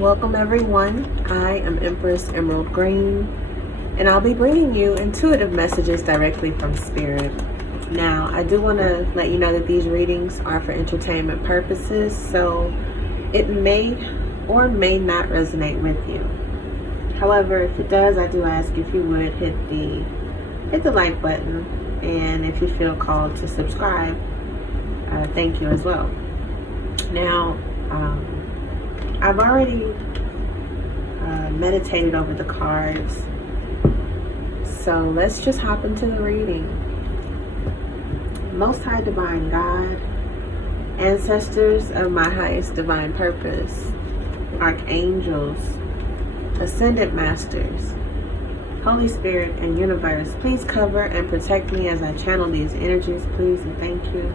Welcome everyone, I am Empress Emerald Green, and I'll be bringing you intuitive messages directly from Spirit. Now, I do want to let you know that these readings are for entertainment purposes, so it may or may not resonate with you. However, if it does, I do ask if you would hit the like button, and if you feel called to subscribe, thank you as well. Now, I've already meditated over the cards, so let's just hop into the reading. Most High Divine God, ancestors of my highest divine purpose, archangels, ascended masters, Holy Spirit and universe, please cover and protect me as I channel these energies, please and thank you.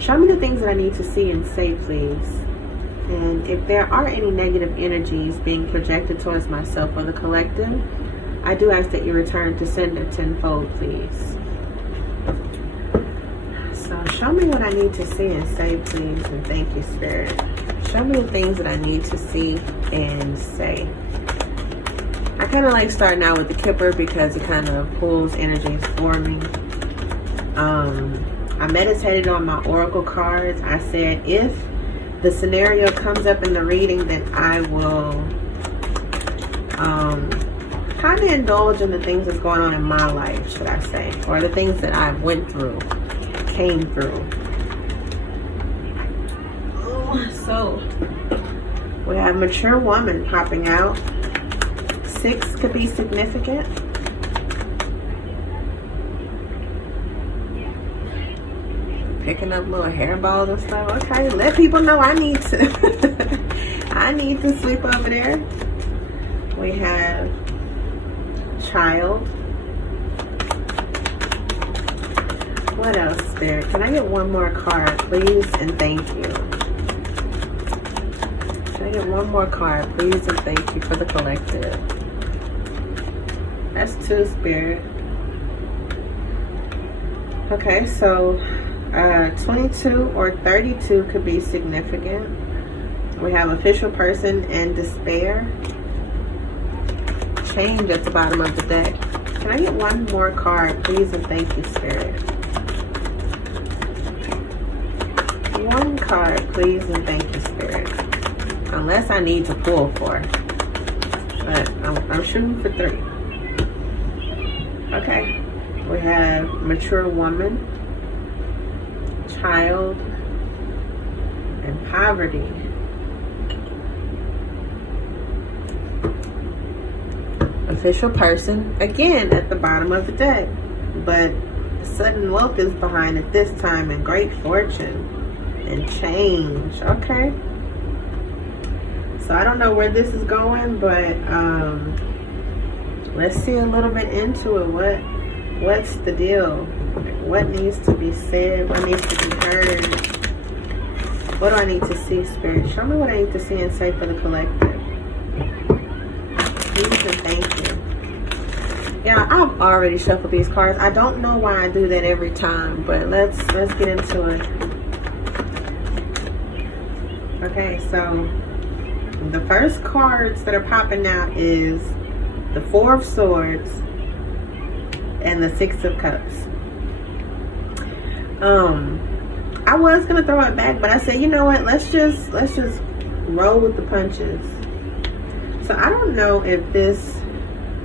Show me the things that I need to see and say, please. And if there are any negative energies being projected towards myself or the collective, I do ask that you return to sender tenfold, please. So show me what I need to see and say, please, and thank you, Spirit. Show me the things that I need to see and say. I kind of like starting out with the Kipper because it kind of pulls energies for me. I meditated on my oracle cards. I said if the scenario comes up in the reading, then I will kind of indulge in the things that's going on in my life, should I say, or the things that I went through, came through. So we have mature woman popping out. 6 could be significant. Picking up little hairballs and stuff. Okay, let people know I need to I need to sleep over there. We have child. What else, Spirit? Can I get one more card, please, and thank you? Can I get one more card, please, and thank you for the collective? That's 2, Spirit. Okay, so 22 or 32 could be significant. We have official person and despair. Change at the bottom of the deck. Can I get one more card, please, and thank you, Spirit? One card, please, and thank you, Spirit. Unless I need to pull 4. But I'm shooting for 3. Okay. We have mature woman, child, and poverty. Official person, again, at the bottom of the deck. But sudden wealth is behind it this time, and great fortune and change. Okay. So I don't know where this is going, but let's see a little bit into it. What's the deal? What needs to be said? What needs to be heard? What do I need to see, Spirit? Show me what I need to see and say for the collective. Please and thank you. Yeah, I've already shuffled these cards. I don't know why I do that every time, but let's get into it. Okay, so the first cards that are popping out is the 4 of Swords and the 6 of Cups. I was gonna throw it back, but I said, you know what? Let's just roll with the punches. So I don't know if this,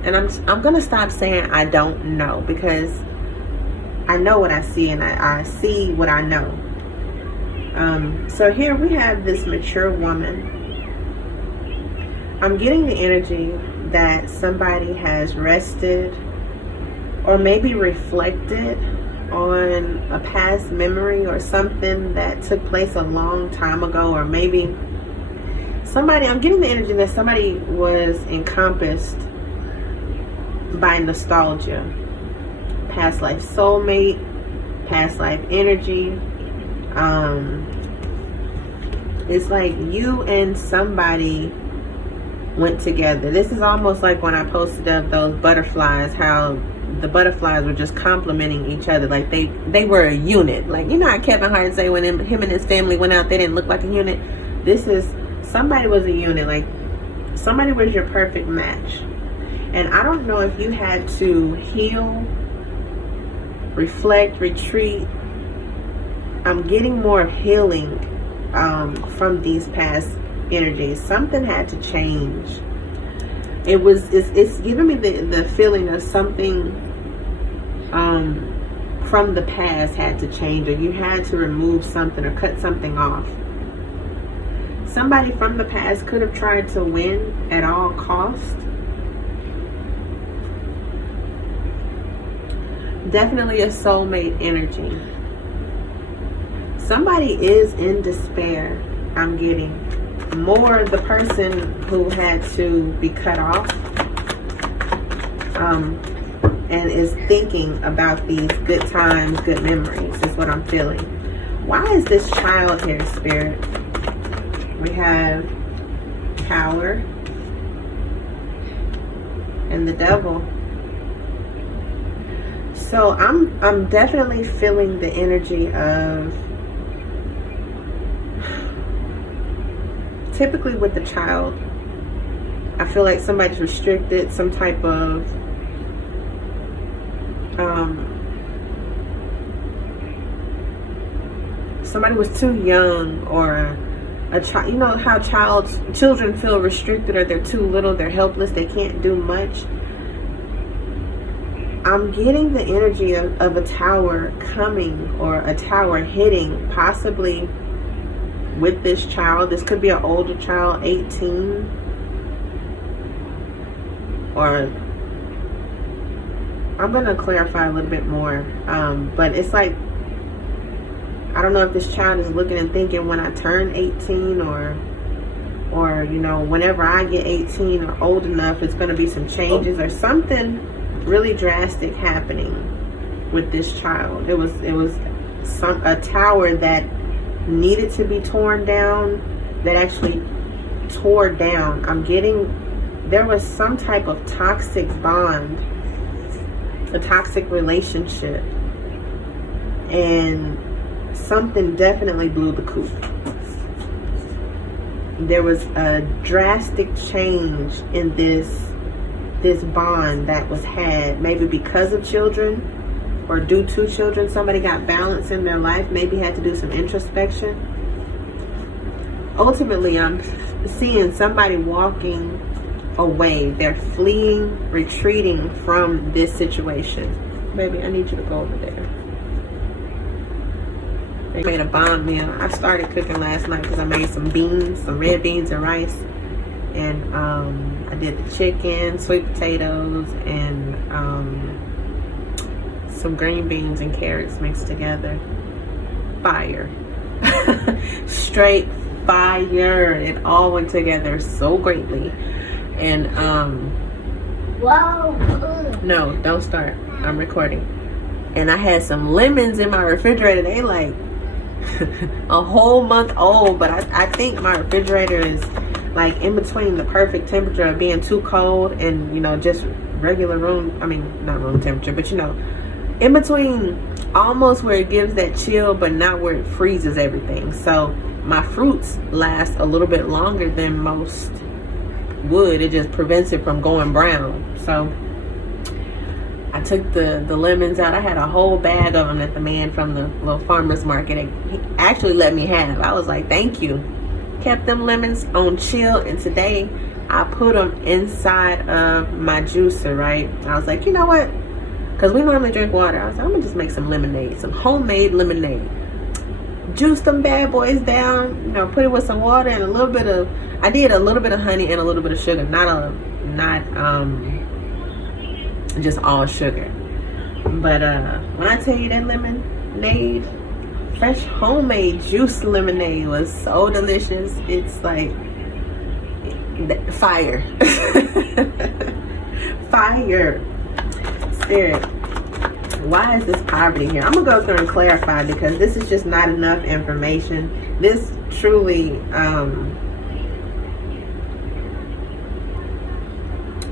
and I'm gonna stop saying I don't know, because I know what I see, and I see what I know. So here we have this mature woman. I'm getting the energy that somebody has rested or maybe reflected on a past memory or something that took place a long time ago, or maybe somebody, I'm getting the energy that somebody was encompassed by nostalgia, past life soulmate, past life energy. It's like you and somebody went together. This is almost like when I posted up those butterflies, how the butterflies were just complimenting each other, like they were a unit. Like, you know how Kevin Hart say when him and his family went out, they didn't look like a unit. This is somebody was a unit, like somebody was your perfect match. And I don't know if you had to heal, reflect, retreat. I'm getting more healing from these past energies. Something had to change. It's giving me the feeling of something from the past had to change, or you had to remove something or cut something off. Somebody from the past could have tried to win at all costs. Definitely a soulmate energy. Somebody is in despair. I'm getting more the person who had to be cut off and is thinking about these good times, good memories is what I'm feeling. Why is this child here, Spirit? We have Power and the Devil. So I'm definitely feeling the energy of, typically with the child, I feel like somebody's restricted, some type of somebody was too young, or a child. You know how children feel restricted, or they're too little, they're helpless, they can't do much. I'm getting the energy of a tower coming, or a tower hitting, possibly with this child. This could be an older child, 18, or I'm going to clarify a little bit more, but it's like, I don't know if this child is looking and thinking, when I turn 18, or you know, whenever I get 18 or old enough, it's going to be some changes or something really drastic happening with this child. It was a tower that needed to be torn down, that actually tore down. I'm getting, there was some type of toxic bond, a toxic relationship, and something definitely blew the coop. There was a drastic change in this bond that was had, maybe because of children or due to children. Somebody got balance in their life, maybe had to do some introspection. Ultimately, I'm seeing somebody walking away. They're fleeing, retreating from this situation. Baby, I need you to go over there. I made a bomb meal. I started cooking last night because I made some beans, some red beans and rice. And I did the chicken, sweet potatoes, and some green beans and carrots mixed together. Fire. Straight fire. It all went together so greatly. And Wow. no, don't start. I'm recording. And I had some lemons in my refrigerator. They like a whole month old, but I think my refrigerator is like in between the perfect temperature of being too cold and, you know, just regular room, I mean, not room temperature, but you know, in between, almost where it gives that chill, but not where it freezes everything. So my fruits last a little bit longer than most would. It just prevents it from going brown. So I took the lemons out. I had a whole bag of them that the man from the little farmer's market he actually let me have. I was like, thank you. Kept them lemons on chill, and today I put them inside of my juicer, right? I was like, you know what? Because we normally drink water. I was like, I'm going to just make some lemonade, some homemade lemonade. Juice them bad boys down, you know, put it with some water and a little bit of, I did a little bit of honey and a little bit of sugar. Not just all sugar. But when I tell you that lemonade, fresh homemade juice lemonade was so delicious. It's like fire. Fire. Spirit, why is this poverty here? I'm gonna go through and clarify, because this is just not enough information. This truly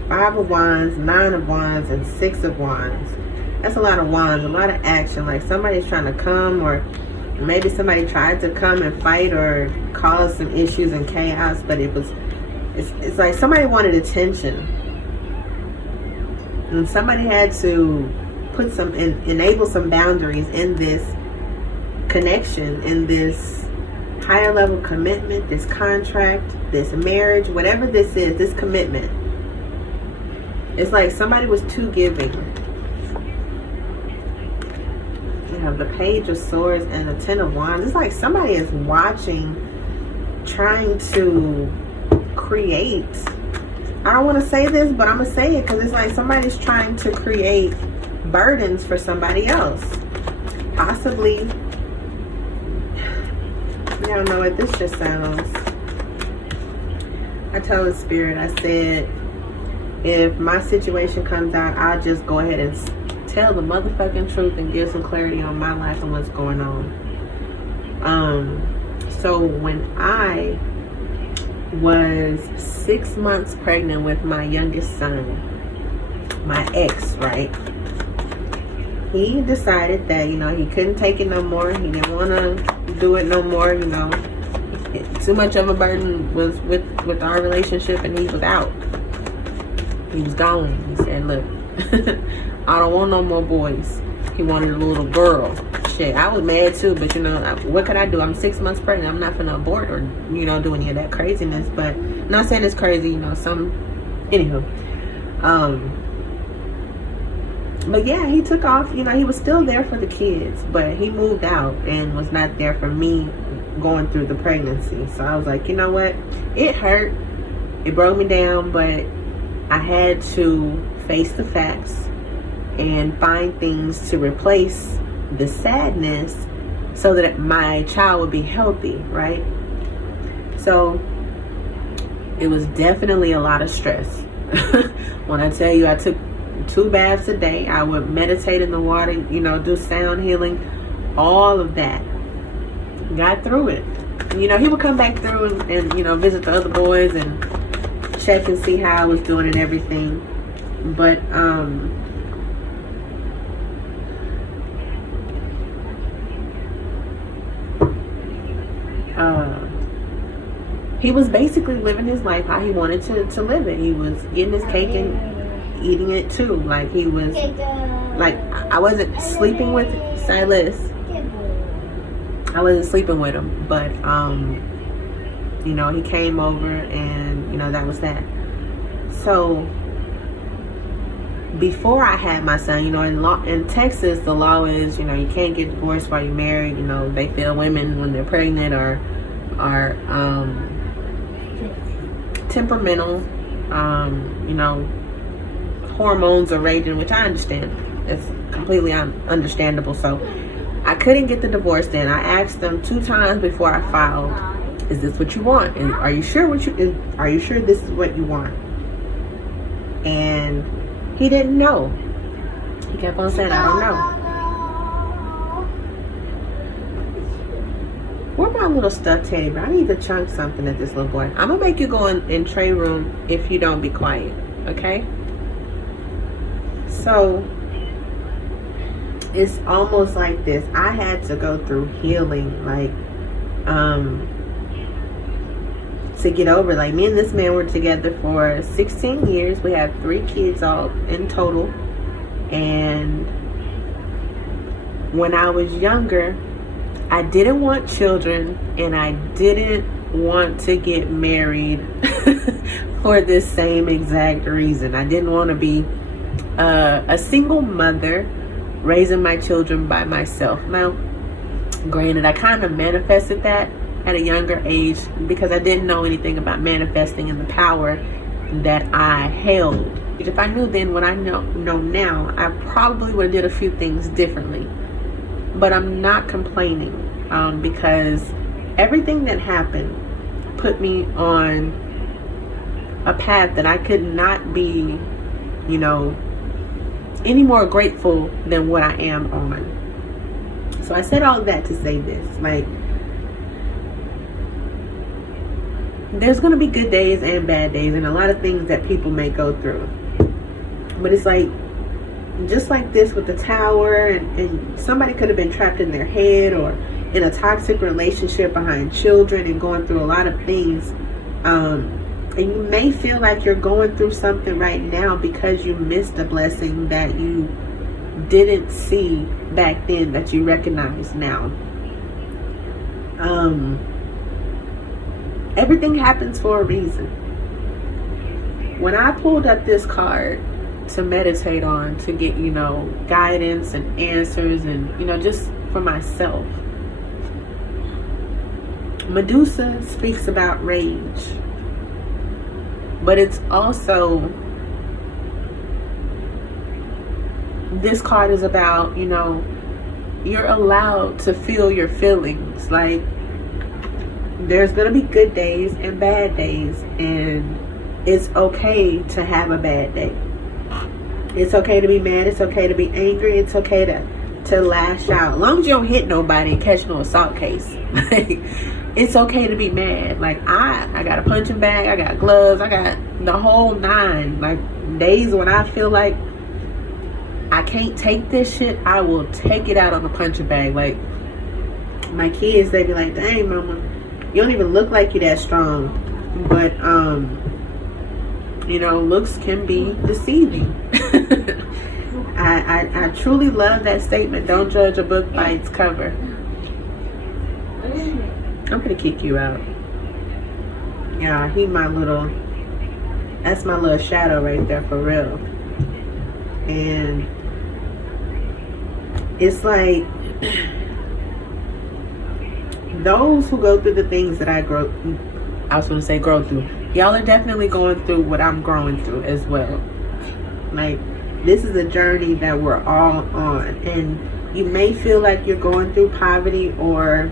Five of Wands, Nine of Wands, and Six of Wands. That's a lot of wands, a lot of action. Like somebody's trying to come, or maybe somebody tried to come and fight or cause some issues and chaos, but it's like somebody wanted attention, and somebody had to put enable some boundaries in this connection, in this higher level commitment, this contract, this marriage, whatever this is, this commitment. It's like somebody was too giving. You have the Page of Swords and the Ten of Wands. It's like somebody is watching, trying to create. I don't want to say this, but I'm going to say it because it's like somebody's trying to create burdens for somebody else. Possibly. I don't know what this just sounds. I told the Spirit, I said, if my situation comes out, I'll just go ahead and tell the motherfucking truth and give some clarity on my life and what's going on. So when I was 6 months pregnant with my youngest son, my ex, right? He decided that, he couldn't take it no more. He didn't want to do it no more, Too much of a burden was with our relationship, and he was out. He was gone. He said, look, I don't want no more boys. He wanted a little girl. Shit, I was mad too, but what could I do? I'm 6 months pregnant. I'm not gonna abort or, do any of that craziness. But I'm not saying it's crazy, anywho. But yeah, he took off. He was still there for the kids, but he moved out and was not there for me going through the pregnancy. So I was like, you know what? It hurt. It broke me down, but I had to face the facts and find things to replace the sadness so that my child would be healthy, right? So it was definitely a lot of stress. When I tell you I took 2 baths a day, I would meditate in the water, do sound healing, all of that. Got through it. He would come back through and visit the other boys and check and see how I was doing and everything. But he was basically living his life how he wanted to live it. He was getting his cake and eating it too. Like he was, like I wasn't sleeping with Silas. I wasn't sleeping with him, but he came over and that was that. So before I had my son, in Texas the law is you can't get divorced while you're married. They feel women when they're pregnant are temperamental. Hormones are raging, which I understand. It's completely understandable. So I couldn't get the divorce then. I asked them 2 times before I filed, is this what you want? And are you sure this is what you want? And he didn't know. He kept on saying, I don't know. Where my little stuffed teddy bear? I need to chunk something at this little boy. I'm gonna make you go in tray room if you don't be quiet, okay? So it's almost like this. I had to go through healing, like to get over. Like me and this man were together for 16 years. We have 3 kids all in total. And when I was younger, I didn't want children and I didn't want to get married for this same exact reason. I didn't want to be a single mother raising my children by myself. Now, granted, I kind of manifested that at a younger age because I didn't know anything about manifesting and the power that I held. If I knew then what I know now, I probably would have did a few things differently. But I'm not complaining because everything that happened put me on a path that I could not be, any more grateful than what I am on. So I said all of that to say this, like, there's going to be good days and bad days and a lot of things that people may go through. But it's like, just like this with the tower and somebody could have been trapped in their head or, in a toxic relationship behind children and going through a lot of things. And you may feel like you're going through something right now because you missed a blessing that you didn't see back then that you recognize now. Everything happens for a reason. When I pulled up this card to meditate on, to get, guidance and answers and, just for myself, Medusa speaks about rage, but it's also, this card is about, you're allowed to feel your feelings. Like, there's going to be good days and bad days, and it's okay to have a bad day. It's okay to be mad. It's okay to be angry. It's okay to lash out. As long as you don't hit nobody and catch no assault case. Like, it's okay to be mad. Like, I got a punching bag. I got gloves. I got the whole nine. Like, days when I feel like I can't take this shit, I will take it out on the punching bag. Like, my kids, they be like, dang, mama, you don't even look like you that strong. But, looks can be deceiving. I truly love that statement. Don't judge a book by its cover. I'm gonna kick you out. Yeah, that's my little shadow right there, for real. And it's like, those who go through the things that I grow through, y'all are definitely going through what I'm growing through as well. Like, this is a journey that we're all on, and you may feel like you're going through poverty or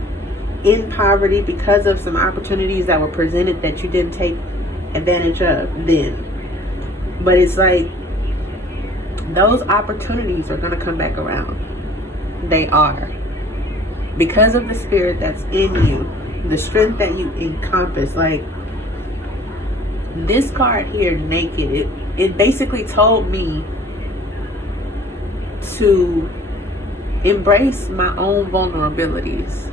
in poverty because of some opportunities that were presented that you didn't take advantage of then. But it's like, those opportunities are going to come back around. They are. Because of the spirit that's in you, the strength that you encompass. Like, this card here, Naked, it basically told me to embrace my own vulnerabilities.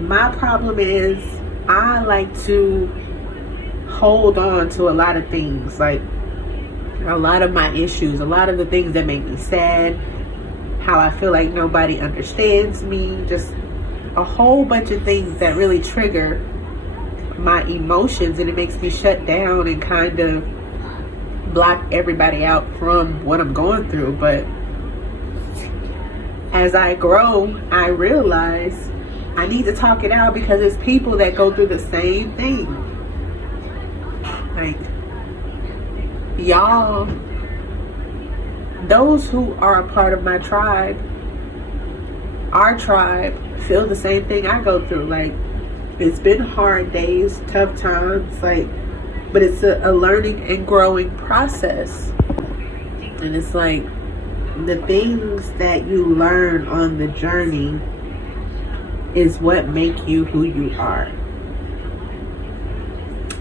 My problem is, I like to hold on to a lot of things, like a lot of my issues, a lot of the things that make me sad, how I feel like nobody understands me, just a whole bunch of things that really trigger my emotions, and it makes me shut down and kind of block everybody out from what I'm going through. But as I grow, I realize I need to talk it out, because it's people that go through the same thing. Like, y'all, those who are a part of my tribe, our tribe, feel the same thing I go through. Like, it's been hard days, tough times, like, but it's a learning and growing process. And it's like, the things that you learn on the journey is what make you who you are.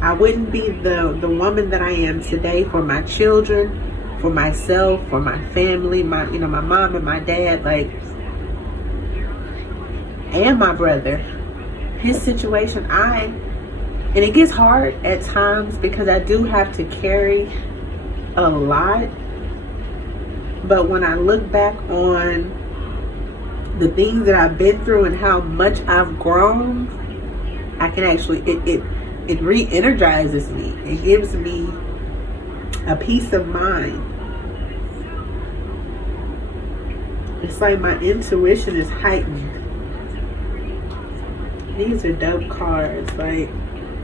I wouldn't be the woman that I am today for my children, for myself, for my family, my mom and my dad, like, and my brother. His situation, and it gets hard at times because I do have to carry a lot. But when I look back on the things that I've been through and how much I've grown, I can actually, it re-energizes me. It gives me a peace of mind. It's like my intuition is heightened. These are dope cards. Like,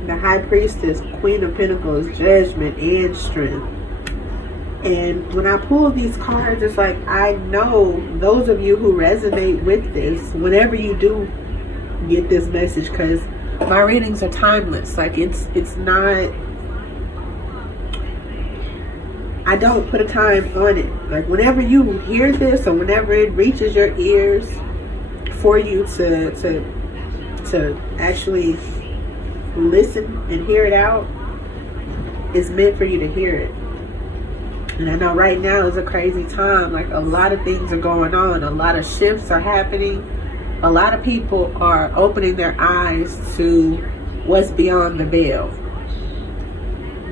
the High Priestess, Queen of Pentacles, Judgment, and Strength. And when I pull these cards, it's like, I know those of you who resonate with this, whenever you do get this message, because my readings are timeless. Like, it's not, I don't put a time on it. Like, whenever you hear this, or whenever it reaches your ears for you to actually listen and hear it out, it's meant for you to hear it. And I know right now is a crazy time. Like, a lot of things are going on. A lot of shifts are happening. A lot of people are opening their eyes to what's beyond the veil.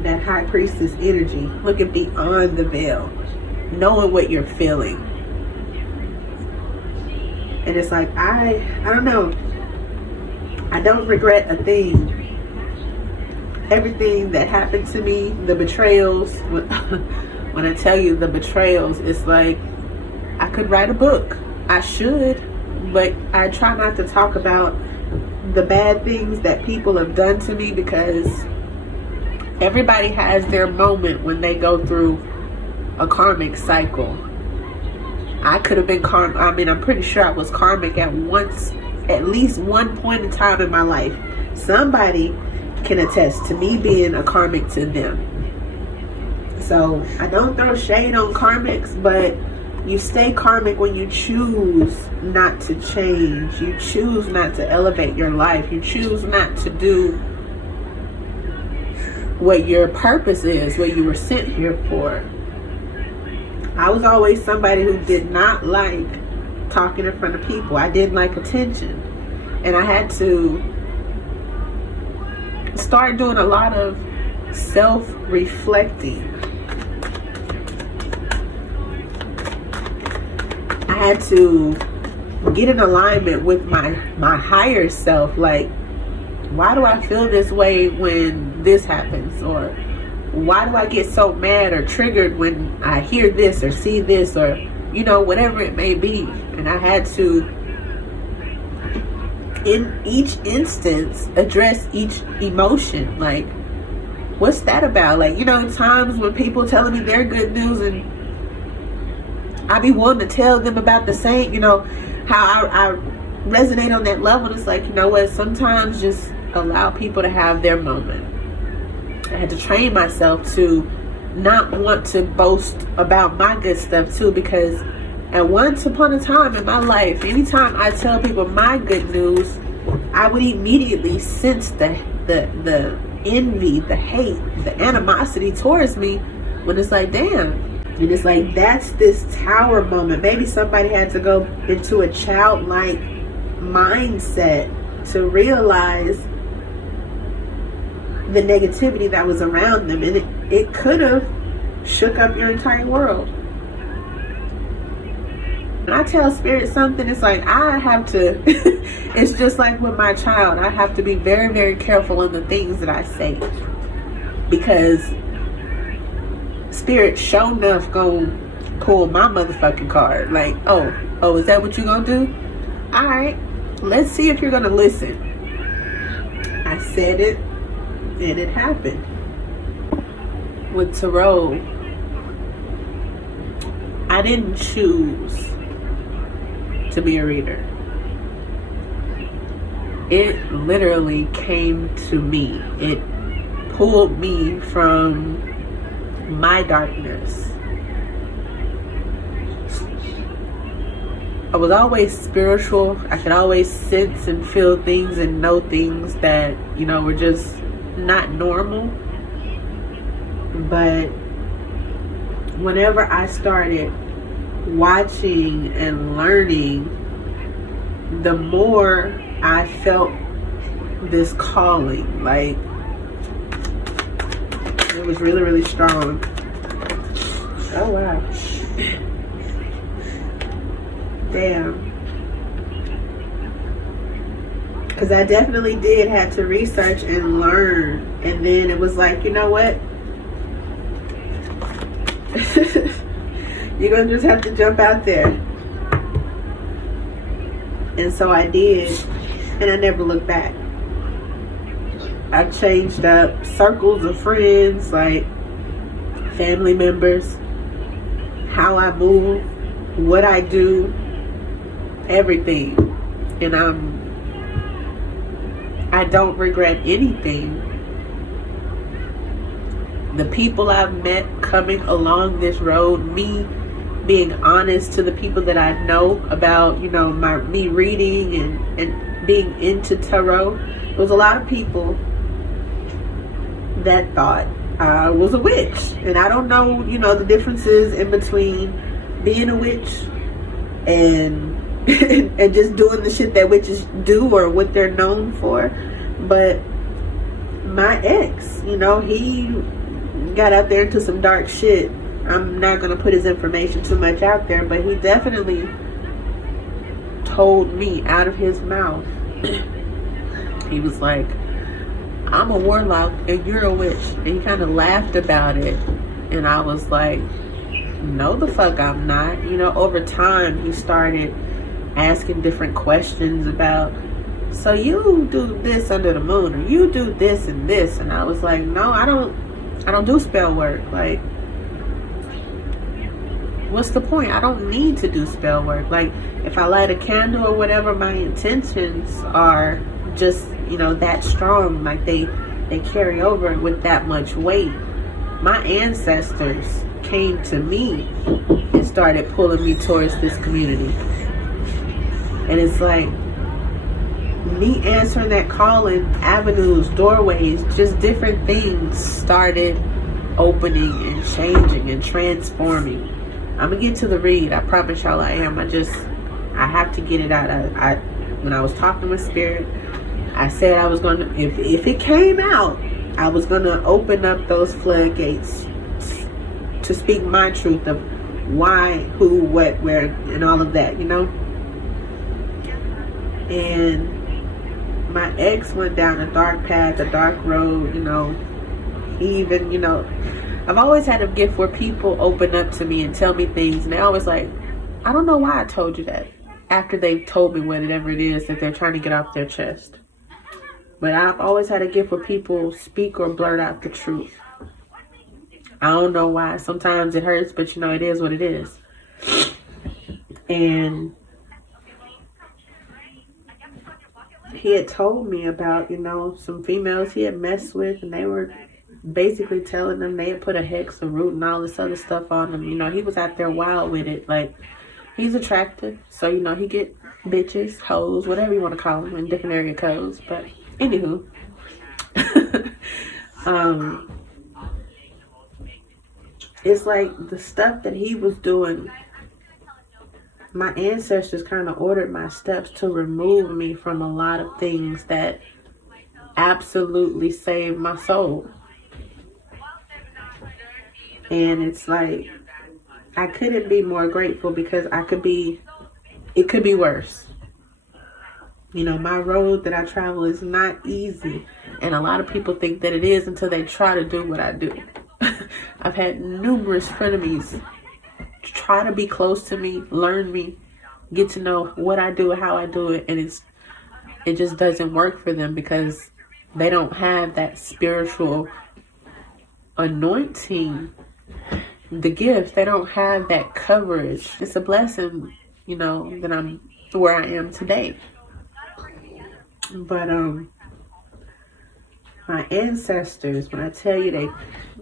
That high priestess energy, looking beyond the veil, knowing what you're feeling. And it's like, I don't know. I don't regret a thing. Everything that happened to me, the betrayals, when I tell you the betrayals, it's like, I could write a book. I should, but I try not to talk about the bad things that people have done to me, because everybody has their moment when they go through a karmic cycle. I could have been I'm pretty sure I was karmic at least one point in time in my life. Somebody can attest to me being a karmic to them. So I don't throw shade on karmics, but you stay karmic when you choose not to change. You choose not to elevate your life. You choose not to do what your purpose is, what you were sent here for. I was always somebody who did not like talking in front of people. I didn't like attention. And I had to start doing a lot of self-reflecting. I had to get in alignment with my higher self. Like, why do I feel this way when this happens? Or why do I get so mad or triggered when I hear this or see this, or, whatever it may be. And I had to, in each instance, address each emotion. Like, what's that about? Like, times when people telling me their good news, and I be wanting to tell them about the same, how I resonate on that level. It's like, sometimes just allow people to have their moment. I had to train myself to not want to boast about my good stuff too, because at once upon a time in my life, anytime I tell people my good news, I would immediately sense the envy, the hate, the animosity towards me, when it's like, damn. And it's like, that's this tower moment. Maybe somebody had to go into a childlike mindset to realize the negativity that was around them, and it could have shook up your entire world. When I tell spirit something, it's like, I have to it's just like with my child, I have to be very, very careful in the things that I say, because spirit sure enough gonna pull my motherfucking card. Like, oh, is that what you gonna do? Alright, let's see if you're gonna listen. I said it, and it happened. With tarot, I didn't choose to be a reader. It literally came to me. It pulled me from my darkness. I was always spiritual. I could always sense and feel things and know things that, were just not normal. But whenever I started watching and learning, the more I felt this calling. Like, it was really, really strong. Oh wow. Damn. Because I definitely did have to research and learn. And then it was like, you know what? You're going to just have to jump out there. And so I did. And I never looked back. I changed up circles of friends, like family members, how I move, what I do, everything. And I don't regret anything. The people I've met coming along this road, me being honest to the people that I know about, me reading and being into tarot. There was a lot of people that thought I was a witch. And I don't know, the differences in between being a witch and and just doing the shit that witches do or what they're known for. But my ex, he got out there into some dark shit. I'm not going to put his information too much out there, but he definitely told me out of his mouth. He was like, I'm a warlock and you're a witch. And he kind of laughed about it. And I was like, no, the fuck I'm not. Over time, he started asking different questions about, so you do this under the moon, or you do this and this. And I was like, no, I don't do spell work. Like, what's the point? I don't need to do spell work. Like, if I light a candle or whatever, my intentions are just, that strong. Like, they carry over with that much weight. My ancestors came to me and started pulling me towards this community. And it's like, me answering that calling, avenues, doorways, just different things started opening and changing and transforming. I'm gonna get to the read. I promise y'all I am. I have to get it out. When I was talking with Spirit, I said I was gonna, if it came out, I was gonna open up those floodgates to speak my truth of why, who, what, where, and all of that, And my ex went down a dark path, a dark road, He even, I've always had a gift where people open up to me and tell me things, and they always like, I don't know why I told you that, after they've told me whatever it is that they're trying to get off their chest. But I've always had a gift where people speak or blurt out the truth. I don't know why. Sometimes it hurts, but it is what it is. And he had told me about, some females he had messed with, and they were basically telling them they had put a hex, a root, and all this other stuff on them. He was out there wild with it. Like, he's attractive, so, he get bitches, hoes, whatever you want to call them in different area codes. But, anywho, it's like the stuff that he was doing, my ancestors kind of ordered my steps to remove me from a lot of things that absolutely saved my soul. And it's like, I couldn't be more grateful, because it could be worse. My road that I travel is not easy. And a lot of people think that it is until they try to do what I do. I've had numerous frenemies try to be close to me, learn me, get to know what I do, how I do it, and it just doesn't work for them because they don't have that spiritual anointing, the gift. They don't have that coverage. It's a blessing, that I'm where I am today. But my ancestors, when I tell you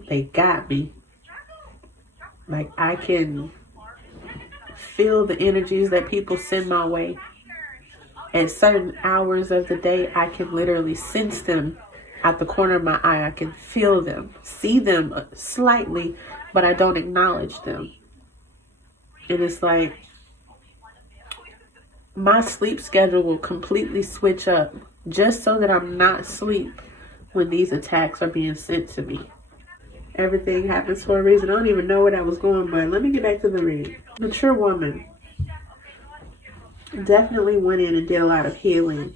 they got me, like, I can feel the energies that people send my way. At certain hours of the day, I can literally sense them out the corner of my eye. I can feel them, see them slightly, but I don't acknowledge them. And it's like, my sleep schedule will completely switch up just so that I'm not asleep when these attacks are being sent to me. Everything happens for a reason. I don't even know where that was going, but let me get back to the read. Mature woman definitely went in and did a lot of healing.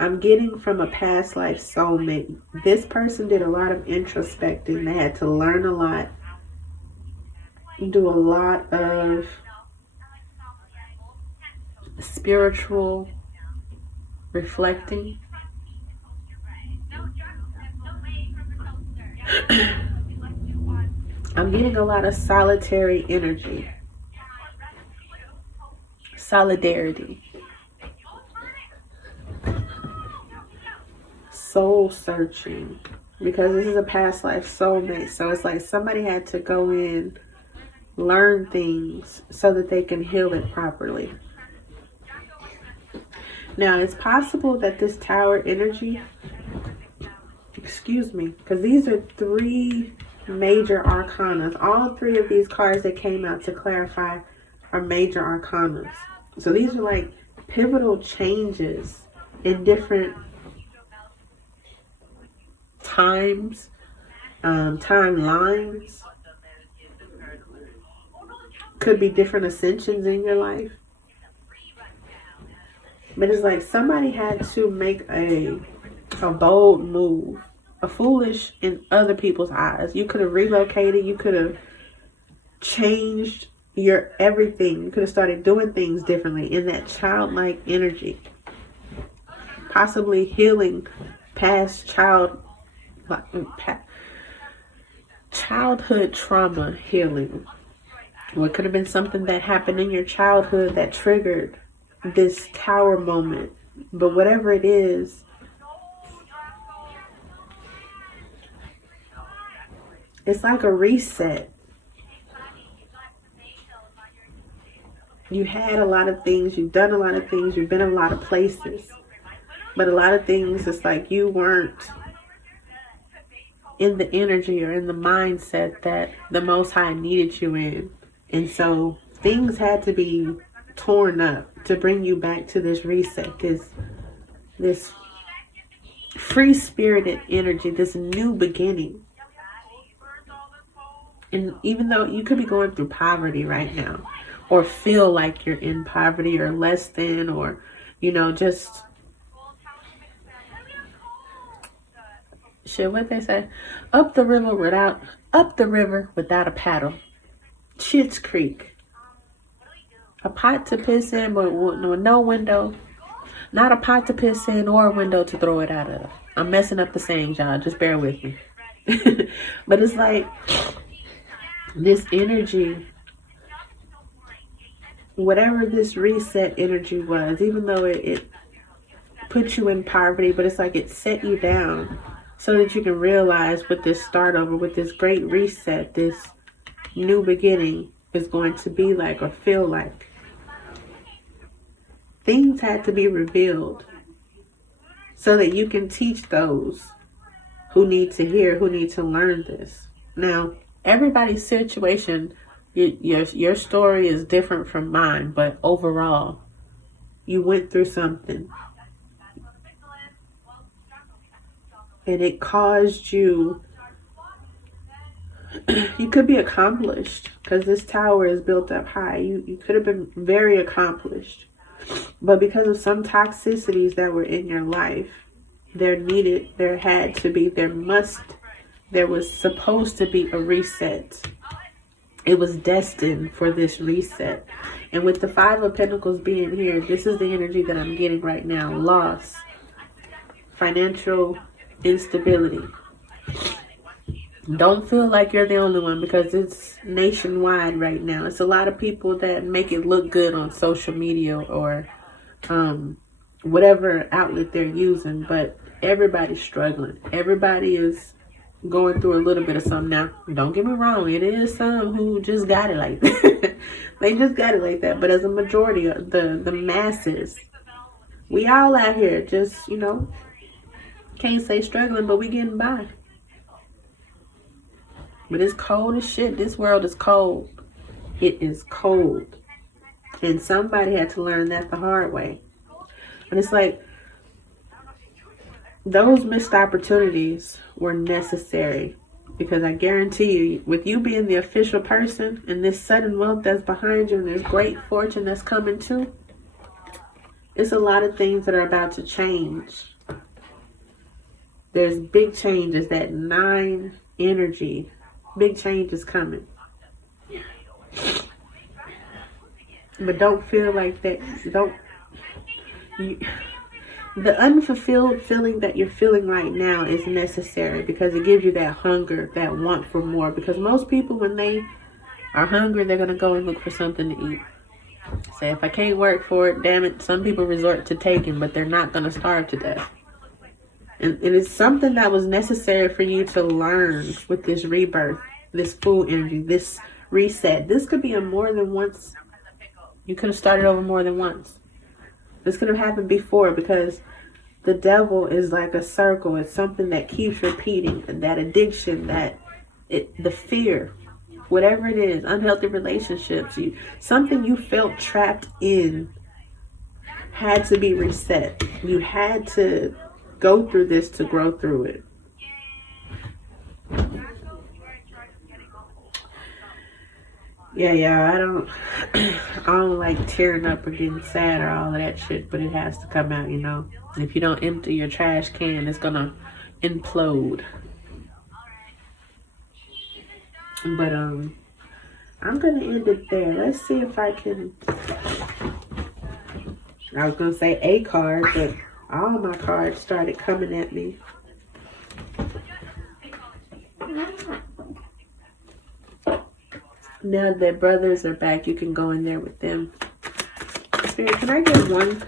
I'm getting from a past life soulmate. This person did a lot of introspecting. They had to learn a lot, do a lot of spiritual reflecting. I'm getting a lot of solitary energy, solidarity, soul searching, because this is a past life soulmate. So it's like somebody had to go in, learn things so that they can heal it properly. Now, it's possible that this tower energy excuse me, because these are three major arcanas. All three of these cards that came out to clarify are major arcanas. So these are like pivotal changes in different times, timelines. Could be different ascensions in your life. But it's like somebody had to make a bold move, a foolish in other people's eyes. You could have relocated, you could have changed your everything. You could have started doing things differently in that childlike energy. Possibly healing past childhood trauma healing. Or it could have been something that happened in your childhood that triggered this tower moment. But whatever it is, it's like a reset. You had a lot of things, you've done a lot of things, you've been a lot of places. But a lot of things, it's like you weren't in the energy or in the mindset that the Most High needed you in. And so things had to be torn up to bring you back to this reset, this free-spirited energy, this new beginning. And even though you could be going through poverty right now, or feel like you're in poverty or less than, or, just shit, what they say? Up the river without a paddle. Schitt's Creek. A pot to piss in, but with no window. Not a pot to piss in or a window to throw it out of. I'm messing up the sayings, y'all. Just bear with me. But it's like this energy, whatever this reset energy was, even though it put you in poverty, but it's like it set you down so that you can realize what this start over, with this great reset, this new beginning is going to be like or feel like. Things had to be revealed so that you can teach those who need to hear, who need to learn this. Now, everybody's situation, your story is different from mine, but overall, you went through something. And it caused you, you could be accomplished, because this tower is built up high. You could have been very accomplished. But because of some toxicities that were in your life, there was supposed to be a reset. It was destined for this reset. And with the Five of Pentacles being here, this is the energy that I'm getting right now. Loss, financial instability. Don't feel like you're the only one, because it's nationwide right now. It's a lot of people that make it look good on social media or whatever outlet they're using, but everybody's struggling. Everybody is going through a little bit of something. Now, don't get me wrong, it is some who just got it like that. They just got it like that. But as a majority of the masses, we all out here just, can't say struggling, but we getting by. But it's cold as shit. This world is cold. It is cold. And somebody had to learn that the hard way. And it's like, those missed opportunities were necessary. Because I guarantee you, with you being the official person and this sudden wealth that's behind you and this great fortune that's coming too, it's a lot of things that are about to change. There's big changes. That 9 energy. Big change is coming. But don't feel like that. The unfulfilled feeling that you're feeling right now is necessary, because it gives you that hunger, that want for more. Because most people, when they are hungry, they're going to go and look for something to eat. Say, if I can't work for it, damn it, some people resort to taking, but they're not going to starve to death. And it is something that was necessary for you to learn with this rebirth, this full energy, this reset. This could be a more than once. You could have started over more than once. This could have happened before, because the devil is like a circle. It's something that keeps repeating. That addiction, the fear, whatever it is, unhealthy relationships, something you felt trapped in had to be reset. You had to go through this to grow through it. Yeah, I don't like tearing up or getting sad or all of that shit, but it has to come out, And if you don't empty your trash can, it's gonna implode. But I'm gonna end it there. Let's see if I can. I was gonna say a card, but all my cards started coming at me. Now that brothers are back, you can go in there with them. Spirit, can I get one?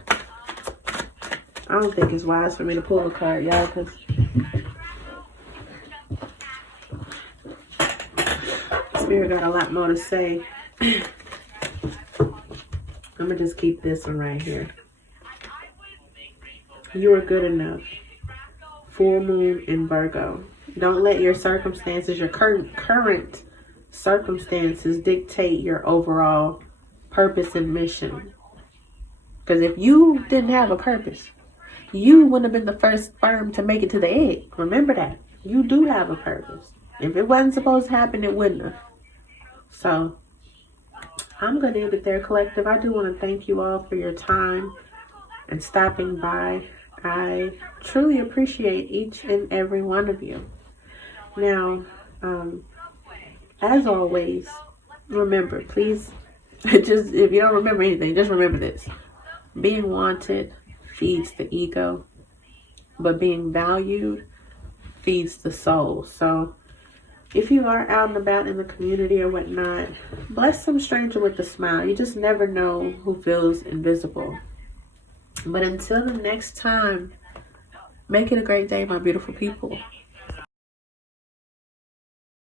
I don't think it's wise for me to pull a card, y'all, because Spirit got a lot more to say. I'm going to just keep this one right here. You are good enough. Full moon in Virgo. Don't let your circumstances, your current circumstances dictate your overall purpose and mission. Because if you didn't have a purpose, you wouldn't have been the first sperm to make it to the egg. Remember that. You do have a purpose. If it wasn't supposed to happen, it wouldn't have. So, I'm going to end it there, collective. I do want to thank you all for your time and stopping by. I truly appreciate each and every one of you. Now, as always, remember, please, just if you don't remember anything, just remember this. Being wanted feeds the ego, but being valued feeds the soul. So if you are out and about in the community or whatnot, bless some stranger with a smile. You just never know who feels invisible. But until the next time, make it a great day, my beautiful people.